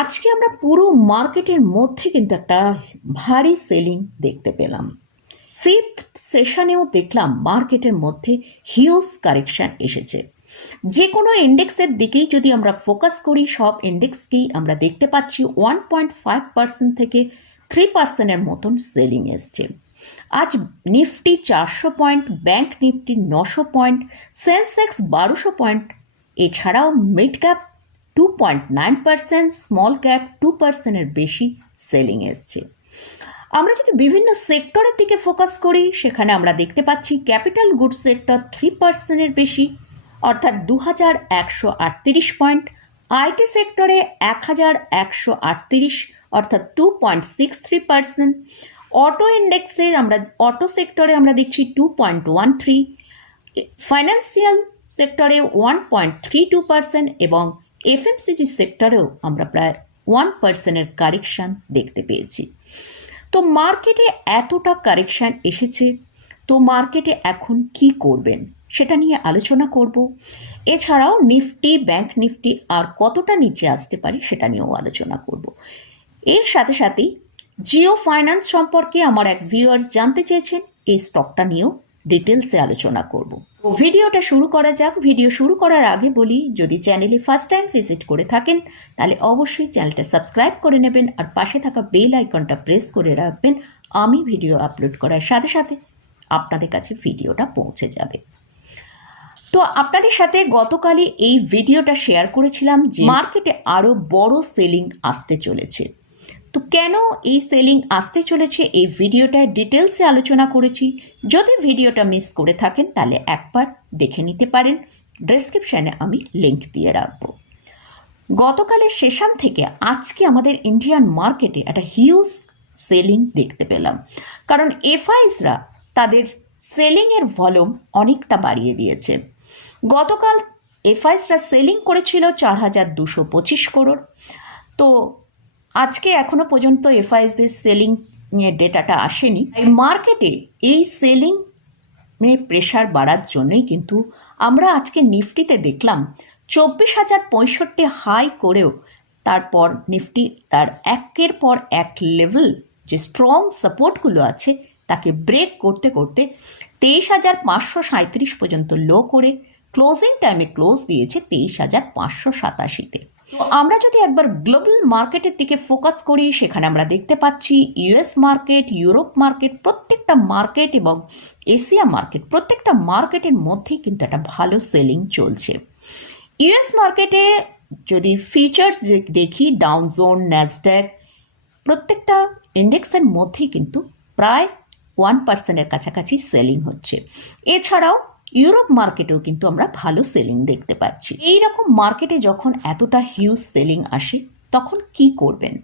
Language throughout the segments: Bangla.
আজকে আমরা পুরো মার্কেটের মধ্যে কিন্তু একটা ভারী সেলিং দেখতে পেলাম। ফিফথ সেশনেও দেখলাম মার্কেটের মধ্যে হিউজ কারেকশন এসেছে। যে কোনো ইন্ডেক্সের দিকেই যদি আমরা ফোকাস করি, সব ইন্ডেক্সকেই আমরা দেখতে পাচ্ছি ওয়ান পয়েন্ট ফাইভ পার্সেন্ট থেকে থ্রি পার্সেন্টের মতন সেলিং এসছে। আজ নিফটি চারশো পয়েন্ট ব্যাঙ্ক নিফটি নশো পয়েন্ট সেন্সেক্স বারোশো পয়েন্ট এছাড়াও mid cap two point nine percent small cap two পার্সেন্টের বেশি সেলিং এসছে। আমরা যদি বিভিন্ন সেক্টরের দিকে ফোকাস করি, সেখানে আমরা দেখতে পাচ্ছি ক্যাপিটাল গুডস সেক্টর থ্রি পার্সেন্টের বেশি, অর্থাৎ দু হাজার একশো আটত্রিশ পয়েন্ট আইটি সেক্টরে এক হাজার একশো আটত্রিশ, অর্থাৎ two point six three percent auto ইন্ডেক্সে আমরা অটো সেক্টরে আমরা দেখছি two point one three financial সেক্টরে one point three two percent এবং এফএমসিজি সেক্টরেও আমরা প্রায় ওয়ান পার্সেন্টের কারেকশান দেখতে পেয়েছি। তো মার্কেটে এতটা কারেকশান এসেছে, তো মার্কেটে এখন কি করবেন সেটা নিয়ে আলোচনা করব। এছাড়াও নিফটি, ব্যাংক নিফটি আর কতটা নিচে আসতে পারে সেটা নিয়েও আলোচনা করব। এর সাথে সাথেই জিও ফাইন্যান্স সম্পর্কে আমার এক ভিউয়ার্স জানতে চেয়েছেন, এই স্টকটা নিয়েও ডিটেলসে আলোচনা করব। ভিডিওটা শুরু করা যাক। ভিডিও শুরু করার আগে বলি, যদি চ্যানেলে ফার্স্ট টাইম ভিজিট করে থাকেন, তাহলে অবশ্যই চ্যানেলটা সাবস্ক্রাইব করে নেবেন আর পাশে থাকা বেল আইকনটা প্রেস করে রাখবেন। আমি ভিডিও আপলোড করার সাথে সাথে আপনাদের কাছে ভিডিওটা পৌঁছে যাবে। তো আপনাদের সাথে গতকালই এই ভিডিওটা শেয়ার করেছিলাম যে মার্কেটে আরও বড় সেলিং আসতে চলেছে। তো কেন এই সেলিং আসতে চলেছে? এই ভিডিওটায় ডিটেলসে আলোচনা করেছি। যদি ভিডিওটা মিস করে থাকেন, তাহলে একবার দেখে নিতে পারেন। ডেসক্রিপশানে আমি লিংক দিয়ে রাখব। গতকালের সেশন থেকে আজকে আমাদের ইন্ডিয়ান মার্কেটে একটা হিউজ সেলিং দেখতে পেলাম। কারণ এফআইসরা তাদের সেলিংয়ের ভলিউম অনেকটা বাড়িয়ে দিয়েছে। গতকাল এফআইসরা সেলিং করেছিল চার হাজার দুশো পঁচিশ করোড় তো আজকে এখনও পর্যন্ত এফআইএসদের সেলিং এর ডেটাটা আসেনি। এই মার্কেটে এই সেলিং প্রেশার বাড়ার জন্যই কিন্তু আমরা আজকে নিফটিতে দেখলাম চব্বিশ হাজার পঁয়ষট্টি হাই করেও তারপর নিফটি তার একের পর এক লেভেল যে স্ট্রং সাপোর্টগুলো আছে তাকে ব্রেক করতে করতে তেইশ হাজার পাঁচশো সাঁত্রিশ পর্যন্ত লো করে ক্লোজিং টাইমে ক্লোজ দিয়েছে তেইশ হাজার পাঁচশো সাতাশিতে। তো আমরা যদি একবার গ্লোবাল মার্কেটের দিকে ফোকাস করি, সেখানে আমরা দেখতে পাচ্ছি ইউএস মার্কেট ইউরোপ মার্কেট প্রত্যেকটা মার্কেট এবং এশিয়া মার্কেট প্রত্যেকটা মার্কেটের মধ্যেই কিন্তু একটা ভালো সেলিং চলছে। ইউএস মার্কেটে যদি ফিচার্স দেখি ডাউন জোন ন্যাসড্যাক প্রত্যেকটা ইন্ডেক্সের মধ্যেই কিন্তু প্রায় ওয়ান পার্সেন্টের কাছাকাছি সেলিং হচ্ছে। এছাড়াও ইউরোপ মার্কেটেও কিন্তু আমরা ভালো সেলিং দেখতে পাচ্ছি। এই রকম মার্কেটে যখন এতটা হিউজ সেলিং আসে, তখন কি করবেন?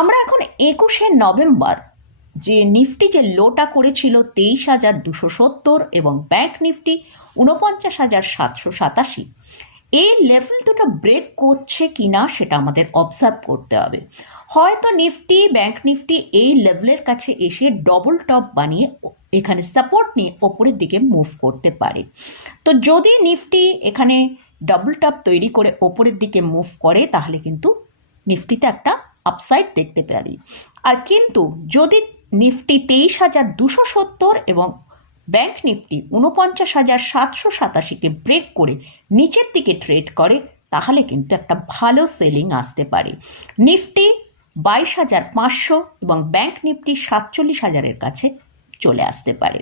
আমরা এখন একুশে নভেম্বর, যে নিফটি যে লোটা করেছিল তেইশ হাজার দুশো সত্তর এবং ব্যাংক নিফটি উনপঞ্চাশ হাজার সাতশো সাতাশি, এই লেভেল দুটো ব্রেক করছে কি না সেটা আমাদের অবজার্ভ করতে হবে। হয়তো নিফটি ব্যাংক নিফটি এই লেভেলের কাছে এসে ডবল টপ বানিয়ে এখানে সাপোর্ট নিয়ে ওপরের দিকে মুভ করতে পারে। তো যদি নিফটি এখানে ডবল টপ তৈরি করে ওপরের দিকে মুভ করে, তাহলে কিন্তু নিফটিতে একটা আপসাইড দেখতে পারি। আর কিন্তু যদি নিফটি তেইশ হাজার দুশো সত্তর এবং ব্যাংক নিফটি উনপঞ্চাশ হাজার সাতশো সাতাশিকে ব্রেক করে নিচের দিকে ট্রেড করে, তাহলে কিন্তু একটা ভালো সেলিং আসতে পারে। নিফটি বাইশ হাজার পাঁচশো এবং ব্যাংক নিফটি সাতচল্লিশ হাজারের কাছে চলে আসতে পারে।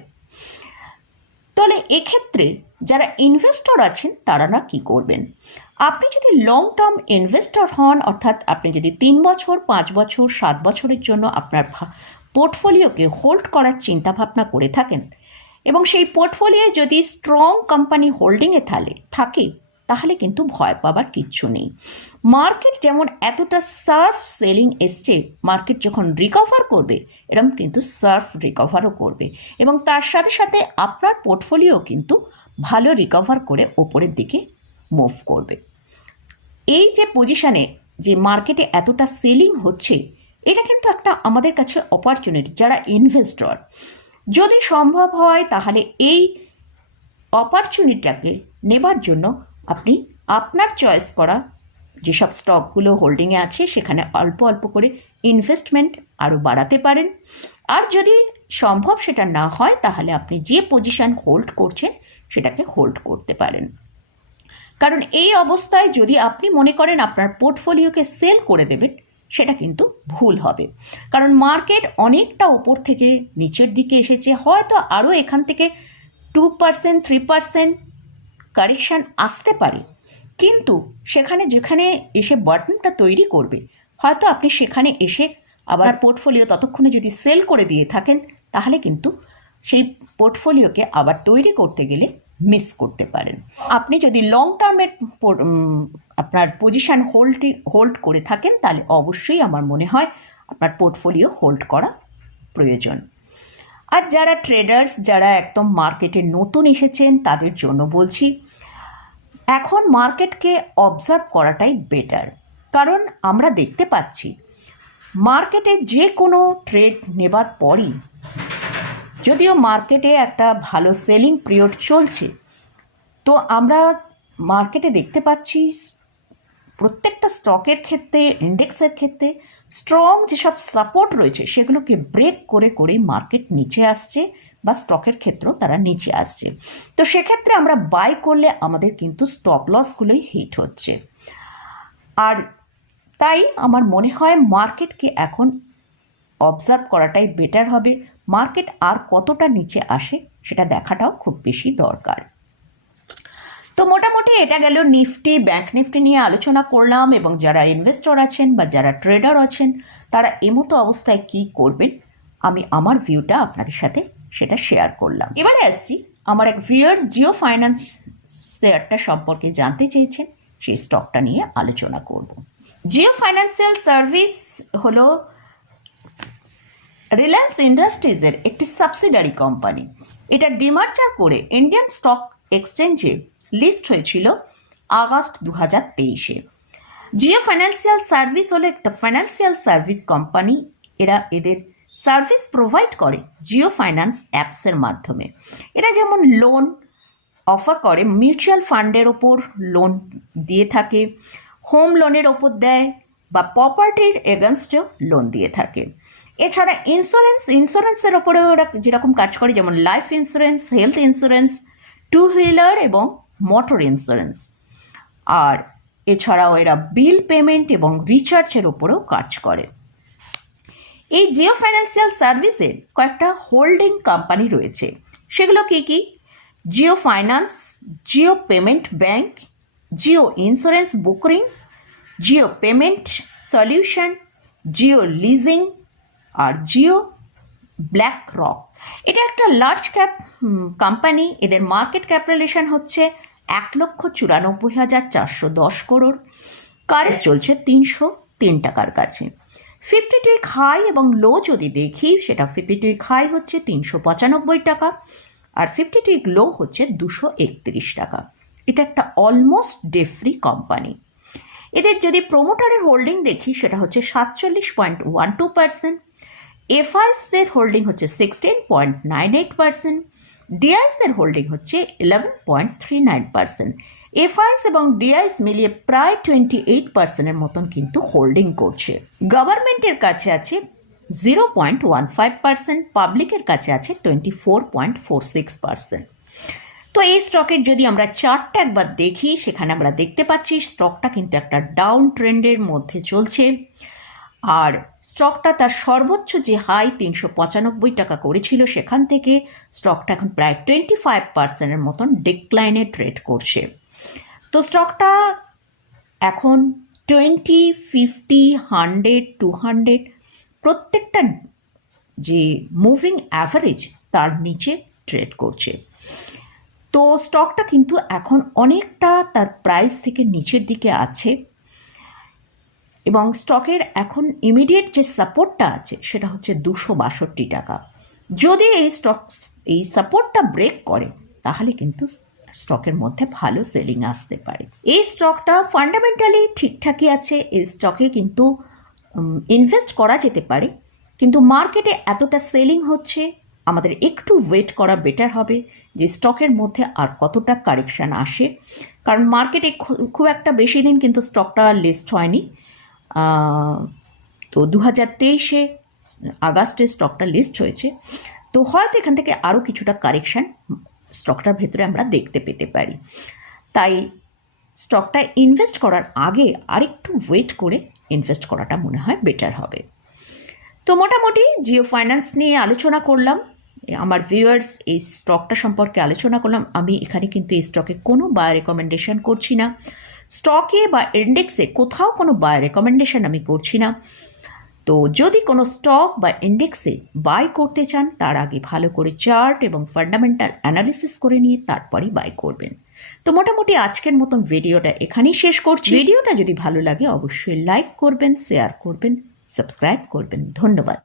তাহলে এক্ষেত্রে যারা ইনভেস্টর আছেন, তারা না কী করবেন? আপনি যদি লং টার্ম ইনভেস্টর হন, অর্থাৎ আপনি যদি তিন বছর, পাঁচ বছর, সাত বছরের জন্য আপনার পোর্টফোলিওকে হোল্ড করার চিন্তাভাবনা করে থাকেন এবং সেই পোর্টফোলিও যদি স্ট্রং কোম্পানি হোল্ডিংয়ে থাকে তাহলে কিন্তু ভয় পাবার কিচ্ছু নেই। মার্কেট যেমন এতটা সার্ফ সেলিং এসছে, মার্কেট যখন রিকভার করবে এরকম কিন্তু সার্ফ রিকভারও করবে। এবং তার সাথে সাথে আপনার পোর্টফোলিও কিন্তু ভালো রিকভার করে ওপরের দিকে মুভ করবে। এই যে পজিশানে যে মার্কেটে এতটা সেলিং হচ্ছে, এটা কিন্তু একটা আমাদের কাছে অপরচুনিটি যারা ইনভেস্টর যদি সম্ভব হয়, তাহলে এই অপরচুনিটিটাকে নেবার জন্য আপনি আপনার চয়েস করা যেসব স্টকগুলো হোল্ডিংয়ে আছে, সেখানে অল্প অল্প করে ইনভেস্টমেন্ট আরও বাড়াতে পারেন। আর যদি সম্ভব সেটা না হয়, তাহলে আপনি যে পজিশন হোল্ড করছেন, সেটাকে হোল্ড করতে পারেন। কারণ এই অবস্থায় যদি আপনি মনে করেন আপনার পোর্টফোলিওকে সেল করে দেবেন, সেটা কিন্তু ভুল হবে। কারণ মার্কেট অনেকটা ওপর থেকে নিচের দিকে এসেছে। হয়তো আরও এখান থেকে two percent three percent correction আসতে পারে। কিন্তু সেখানে যেখানে এসে বাটনটা তৈরি করবে, হয়তো আপনি সেখানে এসে আবার পোর্টফোলিও ততক্ষণে যদি সেল করে দিয়ে থাকেন, তাহলে কিন্তু সেই পোর্টফোলিওকে আবার তৈরি করতে গেলে মিস করতে পারেন। আপনি যদি লং টার্মের আপনার পজিশন হোল্ড হোল্ড করে থাকেন, তাহলে অবশ্যই আমার মনে হয় আপনার পোর্টফোলিও হোল্ড করা প্রয়োজন। আর যারা ট্রেডার্স যারা একদম মার্কেটে নতুন এসেছেন, তাদের জন্য বলছি এখন মার্কেটকে অবজার্ভ করাটাই বেটার কারণ আমরা দেখতে পাচ্ছি, মার্কেটে যে কোনো ট্রেড নেবার পরই, যদিও মার্কেটে একটা ভালো সেলিং পিরিয়ড চলছে, তো আমরা মার্কেটে দেখতে পাচ্ছি প্রত্যেকটা স্টকের ক্ষেত্রে ইন্ডেক্সের ক্ষেত্রে স্ট্রং যেসব সাপোর্ট রয়েছে, সেগুলোকে ব্রেক করে করে মার্কেট নিচে আসছে। বা স্টকের ক্ষেত্রেও তারা নিচে আসছে। তো সেক্ষেত্রে আমরা বাই করলে আমাদের কিন্তু স্টপ লসগুলোই হিট হচ্ছে। আর তাই আমার মনে হয় মার্কেটকে এখন অবজার্ভ করাটাই বেটার হবে। মার্কেট আর কতটা নিচে আসে সেটা দেখাটাও খুব বেশি দরকার। তো মোটামুটি এটা গেল নিফটি, ব্যাংক নিফটি নিয়ে আলোচনা করলাম এবং যারা ইনভেস্টর আছেন বা যারা ট্রেডার আছেন, তারা এমতো অবস্থায় কি করবেন, আমি আমার ভিউটা আপনাদের সাথে সেটা শেয়ার করলাম। এবারে আসছি আমার এক ভিউয়ার্স জিও ফাইন্যান্স শেয়ারটা সম্পর্কে জানতে চেয়েছেন সেই স্টকটা নিয়ে আলোচনা করব। জিও ফাইন্যান্সিয়াল সার্ভিস হলো রিলায়েন্স ইন্ডাস্ট্রিজের একটি সাবসিডারি কোম্পানি এটা ডিমার্চার করে ইন্ডিয়ান স্টক এক্সচেঞ্জে লিস্ট হয়েছিল আগস্ট দু হাজার তেইশে। জিও ফাইন্যান্সিয়াল সার্ভিস হলো একটা ফাইন্যান্সিয়াল সার্ভিস কোম্পানি এরা এদের সার্ভিস প্রোভাইড করে জিও ফাইন্যান্স অ্যাপসের মাধ্যমে। এরা যেমন লোন অফার করে মিউচুয়াল ফান্ডের ওপর লোন দিয়ে থাকে হোম লোনের ওপর দেয়, বা প্রপার্টির এগেনস্টেও লোন দিয়ে থাকে। এছাড়া ইন্স্যুরেন্স ইন্স্যুরেন্সের ওপরেও ওরা যেরকম কাজ করে, যেমন life insurance health insurance two wheeler এবং মোটর ইন্স্যুরেন্স আর এছাড়াও এরা বিল পেমেন্ট এবং রিচার্জের ওপরেও কাজ করে। এই জিও ফাইন্যান্সিয়াল সার্ভিসের কয়েকটা হোল্ডিং কোম্পানি রয়েছে। সেগুলো কি কি? Jio finance, Jio payment bank, Jio insurance বুকরিং Jio payment solution, Jio leasing আর জিও ব্ল্যাক রক এটা একটা লার্জ ক্যাপ কোম্পানি এদের মার্কেট ক্যাপিটালেশন হচ্ছে এক লক্ষ চুরানব্বই হাজার চারশো দশ করোড়। কারেজ চলছে তিনশো তিন টাকার কাছে। ফিফটি টুইক হাই এবং লো যদি দেখি, সেটা ফিফটি টুইক হাই হচ্ছে তিনশো পঁচানব্বই টাকা আর ফিফটি টুইক লো হচ্ছে দুশো একত্রিশ টাকা। এটা একটা অলমোস্ট ডে ফ্রি কোম্পানি এদের যদি প্রোমোটারের হোল্ডিং দেখি, সেটা হচ্ছে সাতচল্লিশ পয়েন্ট ওয়ান টু পার্সেন্ট। এফআইসদের হোল্ডিং হচ্ছে sixteen point nine eight percent. ডিআইসদের holding হচ্ছে eleven point three nine percent. FIIs এবং ডিআইএস মিলিয়ে প্রায় টোয়েন্টি এইট পার্সেন্টের মতন কিন্তু হোল্ডিং করছে। গভর্নমেন্টের কাছে আছে zero point one five percent পাবলিকের কাছে আছে twenty four point four six percent তো এই স্টকের যদি আমরা চার্টটা একবার দেখি, সেখানে আমরা দেখতে পাচ্ছি স্টকটা কিন্তু একটা ডাউন ট্রেন্ডের মধ্যে চলছে। আর স্টকটা তার সর্বোচ্চ যে হাই তিনশো পঁচানব্বই টাকা করেছিল, সেখান থেকে স্টকটা এখন প্রায় টোয়েন্টি ফাইভ পার্সেন্টের মতন ডিক্লাইনে ট্রেড করছে। তো স্টকটা এখন twenty fifty hundred two hundred প্রত্যেকটা যে মুভিং অ্যাভারেজ তার নিচে ট্রেড করছে। তো স্টকটা কিন্তু এখন অনেকটা তার প্রাইস থেকে নিচের দিকে আছে এবং স্টকের এখন ইমিডিয়েট যে সাপোর্টটা আছে সেটা হচ্ছে দুশো বাষট্টি টাকা। যদি এই স্টক এই সাপোর্টটা ব্রেক করে, তাহলে কিন্তু স্টকের মধ্যে ভালো সেলিং আসতে পারে। এই স্টকটা ফান্ডামেন্টালি ঠিকঠাকই আছে, এই স্টকে কিন্তু ইনভেস্ট করা যেতে পারে, কিন্তু মার্কেটে এতটা সেলিং হচ্ছে, আমাদের একটু ওয়েট করা বেটার হবে যে স্টকের মধ্যে আর কতটা কারেকশান আসে। কারণ মার্কেটে খুব একটা বেশি দিন কিন্তু স্টকটা লিস্ট হয়নি। তো দু হাজার তেইশে আগস্টে স্টকটা লিস্ট হয়েছে। তো হয়তো এখান থেকে আরও কিছুটা কারেকশান স্টকটার ভেতরে আমরা দেখতে পেতে পারি। তাই স্টকটা ইনভেস্ট করার আগে আরেকটু ওয়েট করে ইনভেস্ট করাটা মনে হয় বেটার হবে। তো মোটামুটি জিও ফাইন্যান্স নিয়ে আলোচনা করলাম। আমার ভিউয়ার্স এই স্টকটা সম্পর্কে আলোচনা করলাম। আমি এখানে কিন্তু এই স্টকে কোনো বায় রেকমেন্ডেশন করছি না। স্টকে বা ইন্ডেক্সে কোথাও কোনো বায় রেকমেন্ডেশন আমি করছি না। তো যদি কোনো স্টক বা ইন্ডেক্সে বাই করতে চান তার আগে ভালো করে চার্ট এবং ফান্ডামেন্টাল অ্যানালিসিস করে নিয়ে তারপরেই বাই করবেন। তো মোটামুটি আজকের মতন ভিডিওটা এখানেই শেষ করছি। ভিডিওটা যদি ভালো লাগে অবশ্যই লাইক করবেন শেয়ার করবেন সাবস্ক্রাইব করবেন। ধন্যবাদ।